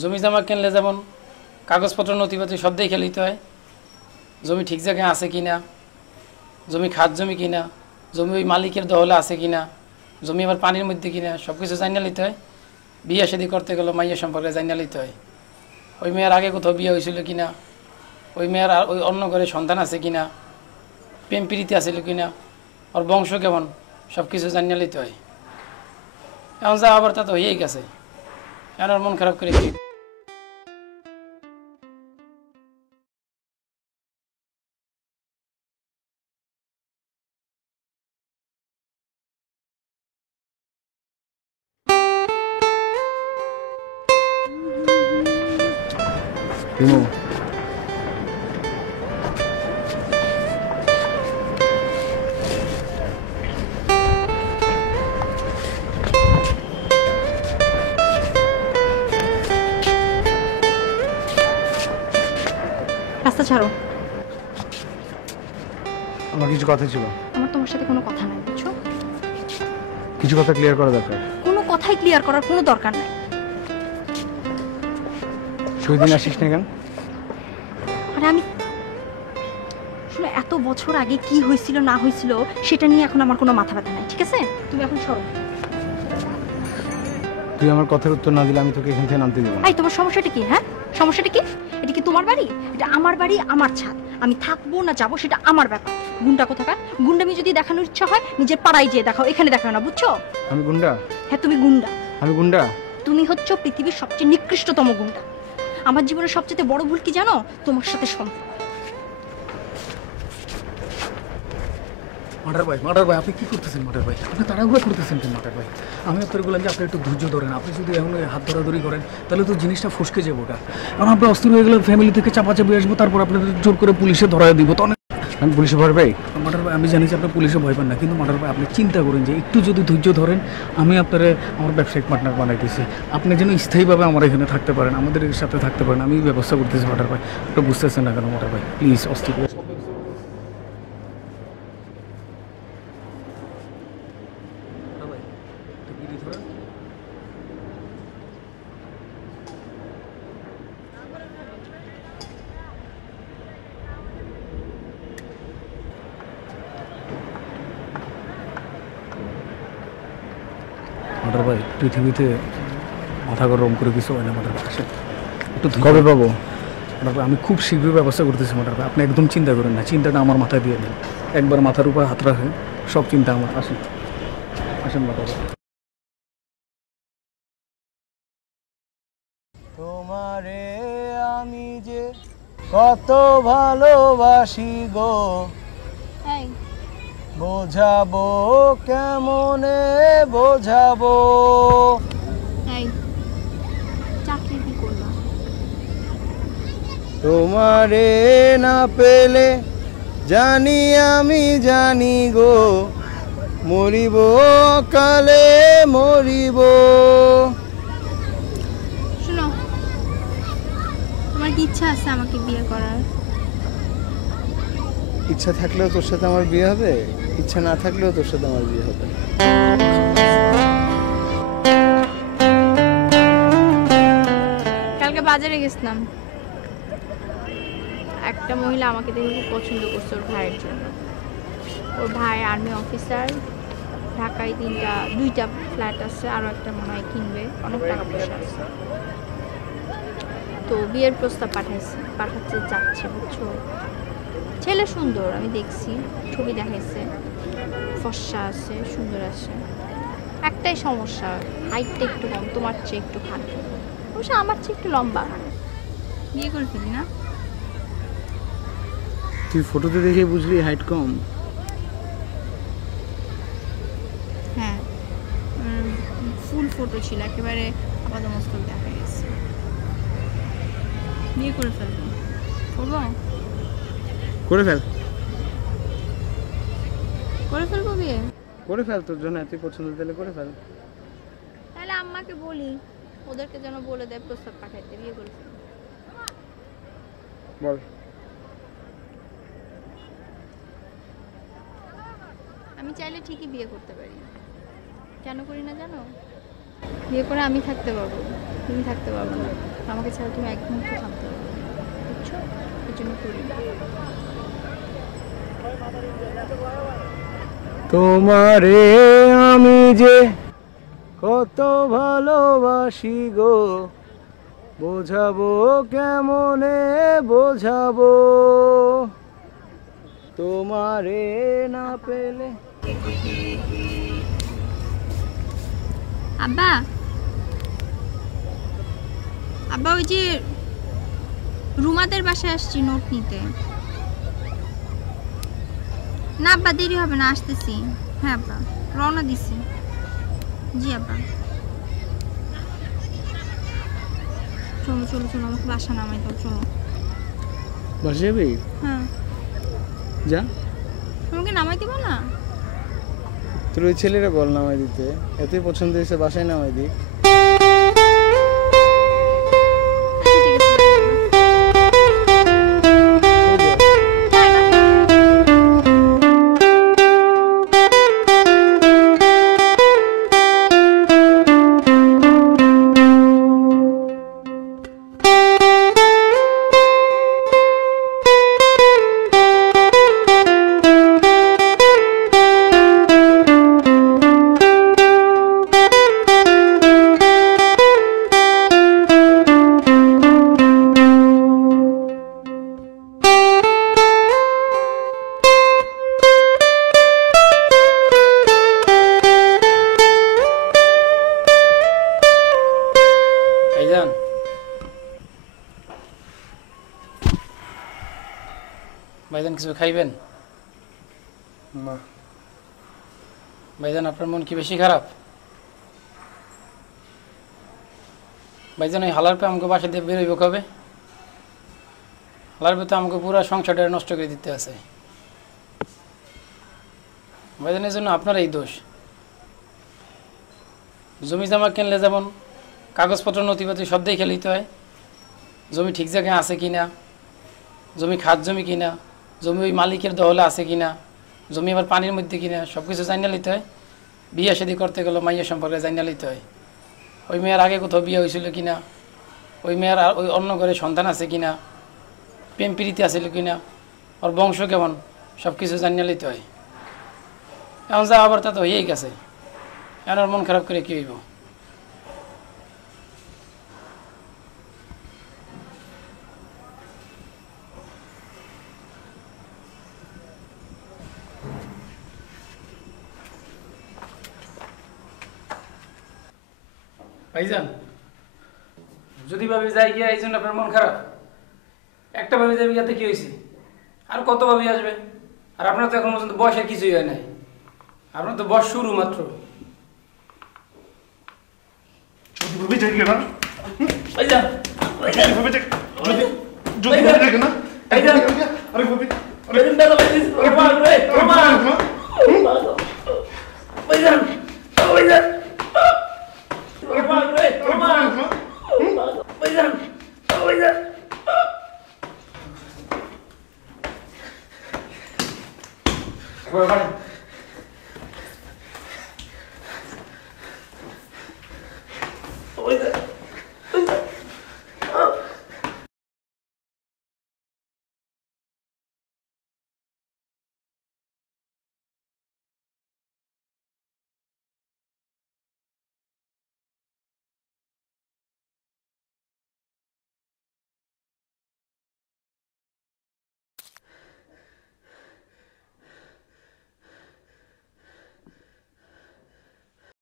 জমি জমা কিনলে যেমন কাগজপত্র নথিপত্র সব দেখে নিতে হয়, জমি ঠিক জায়গায় আছে কিনা, জমি খাত জমি কিনা, জমি ওই মালিকের দখলে আছে কিনা, জমি আবার পানির মধ্যে কিনা, সব কিছু জানিয়ে নিতে হয়। বিয়ে শাদী করতে গেলে মাইয়া সম্পর্কে জানিয়ে নিতে হয়, ওই মেয়ের আগে কোথাও বিয়ে হয়েছিল কিনা, ওই মেয়ের ওই অন্য ঘরে সন্তান আছে কিনা, প্রেম প্রীতি আছিল কিনা, ওর বংশ কেমন, সব কিছু জানিয়ে নিতে হয়। এখন যা আবার তা তো হয়েই গেছে, এখন আর মন খারাপ করে কি। রাস্তা ছাড়ো। আমার কিছু কথা ছিল। আমার তোমার সাথে কোনো কথা নাই, বুঝছো? কিছু কথা ক্লিয়ার করা দরকার। কোনো কথাই ক্লিয়ার করার কোনো দরকার নাই। সেদিন আসিস না কেন? আরে আমি আসলে এত বছর আগে কি হয়েছিল না হয়েছিল সেটা নিয়ে এখন আমার কোনো মাথা ব্যথা নাই, ঠিক আছে? তুমি এখন সরো। তুই আমার কথার উত্তর না দিলে আমি তোকে এখান থেকে নামতে দেবো না। এই তোমার সমস্যাটা কি? হ্যাঁ, সমস্যাটা কি? এটা কি তোমার বাড়ি? এটা আমার বাড়ি, আমার ছাদ। আমি থাকবো না যাবো সেটা আমার ব্যাপার। গুন্ডা কোথাকার, গুন্ডামি যদি দেখানোর ইচ্ছা হয় নিজের পাড়ায় যেয়ে দেখাও, এখানে দেখাও না, বুঝছো? আমি গুন্ডা? হ্যাঁ তুমি গুন্ডা। আমি গুন্ডা? তুমি হচ্ছ পৃথিবীর সবচেয়ে নিকৃষ্টতম গুন্ডা। আমার জীবনের সবচেয়ে বড় ভুল কি জানো? তোমার সাথে সম্পর্ক। মার্ডার ভাই আপনি কি করতেছেন? মার্ডার ভাই আপনি তাড়াহুড়া করতেছেন কেন? মার্ডার ভাই আমি আপনার বললাম যে আপনি একটু ধৈর্য ধরেন, আপনি যদি এখন হাত ধরাধরি করেন তাহলে তো জিনিসটা ফসকে যাবো। ওটা কারণ আপনি অস্থির হয়ে গেলে ফ্যামিলি থেকে চাপাচাপি আসবো, তারপর আপনাদের জোর করে পুলিশে ধরাই দিব। তো অনেক আমি পুলিশে ভয় পাই? মার্ডার ভাই আমি জানি যে আপনি পুলিশে ভয় পান না, কিন্তু মার্ডার ভাই আপনি চিন্তা করেন যে একটু যদি ধৈর্য ধরেন আমি আপনার আমার ব্যবসায়িক পার্টনার বানাইতেছি, আপনি যেন স্থায়ীভাবে আমার এখানে থাকতে পারেন, আমাদের সাথে থাকতে পারেন, আমি ব্যবস্থা করতেছি। মার্ডার ভাই আপনি বুঝতেছেন না কেন? মার্ডার ভাই প্লিজ অস্থির মার্ডার ভাই পৃথিবীতে মাথা গরম করে কিছু হয় না। মার্ডার ভাই আসেন একটু কবে পাবো? মার্ডার ভাই আমি খুব শীঘ্রই ব্যবস্থা করতেছি। মার্ডার ভাই আপনি একদম চিন্তা করেন না, চিন্তাটা আমার মাথায় দিয়ে দেন। একবার মাথার উপর হাত রাখেন, সব চিন্তা আমার। আসেন আসেন মার্ডার ভাই। তোমারে আমি যে কত ভালোবাসি গো, বোঝাবো কেমনে বোঝাবো। তোমারে না পেলে জানি আমি জানি গো, মরিব কালে মরিব। শোনো, তোমার কি ইচ্ছা আছে আমাকে বিয়ে করার? ইচ্ছা থাকলেও তোর সাথে আমার বিয়ে হবে, ইচ্ছা না থাকলেও তোর সাথে আমার বিয়ে হবে। কালকে বাজারে গেছিলাম, একটা মহিলা আমাকে দেখে খুব পছন্দ করছে ওর ভাইয়ের জন্য। ওর ভাই আর্মি অফিসার, ঢাকায় দুইটা ফ্ল্যাট আছে, আরও একটা মনে হয় কিনবে, অনেক টাকা পয়সা আছে। তো বিয়ের প্রস্তাব পাঠাচ্ছে যাচ্ছে, বুঝছো? ছেলে সুন্দর, আমি দেখছি, ছবি দেখাইছে, ফর্সা আছে, সুন্দর আছে। একটাই সমস্যা, হাইটটা একটু কম, তোমার চেয়ে একটু খাটো, অবশ্য আমার চেয়ে একটু লম্বা। বিয়ে করে ফেলি না? তুই ফটোতে দেখে বুঝলি হাইট কম? হ্যাঁ, ফুল ফটো ছিল, একেবারে আপাতমস্তক দেখা গেছে। বিয়ে করে ফেলবো। করবো? করে ফেল। করে ফেলবো বিয়ে? করে ফেল, তোর জন্য এত পছন্দ দিলে করে ফেল। তাহলে আম্মাকে বলি, ওদেরকে যেন বলে দেয় প্রস্তাব পাঠাইতে, বিয়ে করে ফেলবো। বল। আমি চাইলে ঠিকই বিয়ে করতে পারি, কেন করি না জানো? বিয়ে করে আমি থাকতে পারবো, তুমি থাকতে পারবো না। আমাকে ছাড়া তুমি এক মুহূর্ত থাকতে পারবে না, বুঝছো? এর জন্য করি না। তোমারে আমি যে কত ভালোবাসি গো, বোঝাবো কেমনে বোঝাবো, তোমারে না পেলে। আব্বা, আব্বা ওই যে রুমাদের বাসায় আসছি নোট নিতে। না আব্বা, দেরি হবে না, আসতেছি। হ্যাঁ আব্বা, রওনা দিছি। জি আব্বা। চলো চলো চলো, আমাকে বাসা নামাই দাও, চলো। বসে যাবি? হ্যাঁ। যা, তোমাকে নামাই দিব না? তোর ওই ছেলেরা বল নামাই দিতে, এতই পছন্দ হয়েছে বাসায় নামাই দিই। আচ্ছা, ঠিক আছে। ভাইজান, ভাইজান কিছু খাইবেন? না, ভাইজান আপনার মন কি বেশি খারাপ? ভাইজান ওই হালার পে আমাকে বাসা দিয়ে বেরোইব কবে? হালার পে তো আমাকে পুরো সংসারটা নষ্ট করে দিতে আছে। ভাইজান এই জন্য আপনার এই দোষ। জমি জামা কিনলে যেমন কাগজপত্র নথিপত্র সব দেখে নিতে হয়, জমি ঠিক জায়গায় আছে কিনা, জমি খাত জমি কিনা, জমি ওই মালিকের দখলে আছে কিনা, জমি আবার পানির মধ্যে কিনা, সব কিছু জানিয়ে নিতে হয়। বিয়ে শাদী করতে গেলে মাইয়া সম্পর্কে জানিয়ে নিতে হয়। ওই মেয়ের আগে কোথাও বিয়ে হয়েছিল কিনা, ওই মেয়ের ওই অন্য ঘরে সন্তান আছে কিনা, প্রেম প্রীতি আছিল কিনা, ওর বংশ কেমন, সব কিছু জানিয়ে নিতে হয়। এখন যা আবার তা তো হয়েই গেছে, এখন ওর মন খারাপ করে কী হইব? ভাইজান যদি ভাবি যাই গিয়া এই জন্য আপনার মন খারাপ, একটা ভাবি যাবি ইয়াতে কি হয়েছে? আর কত ভাবি আসবে? আর আপনার তো এখন পর্যন্ত বয়সের কিছুই হয় নাই, আপনার তো বয়স শুরু মাত্র। ভাইজান, ভাইজান, ভাইজান,